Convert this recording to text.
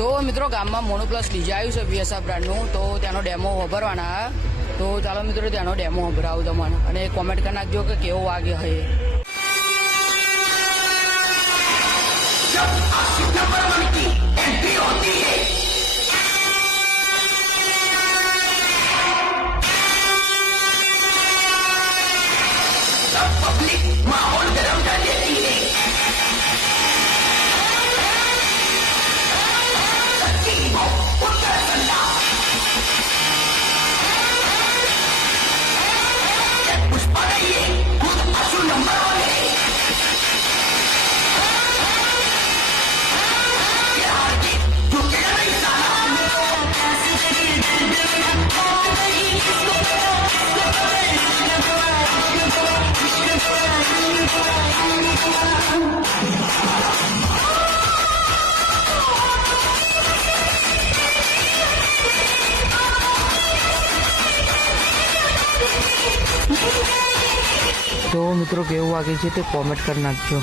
તો મિત્રો ગામમાં મોનોપ્લસ ડીજે આવ્યું છે બીએસઆર બ્રાન્ડનું, તો ત્યાંનો ડેમો વાપરવાના. તો ચાલો મિત્રો ત્યાંનો ડેમો વાપરાવું તમને, અને કોમેન્ટ કરી નાખજો કે કેવો વાગે હે. माहौल गरम कर देती है. पुष्पा नहीं है, खुद असुर नंबर 1 है. बिहार की झुकेगा नहीं साला. તો મિત્રો કેવું વાગે છે તે કોમેન્ટ કરી નાખજો.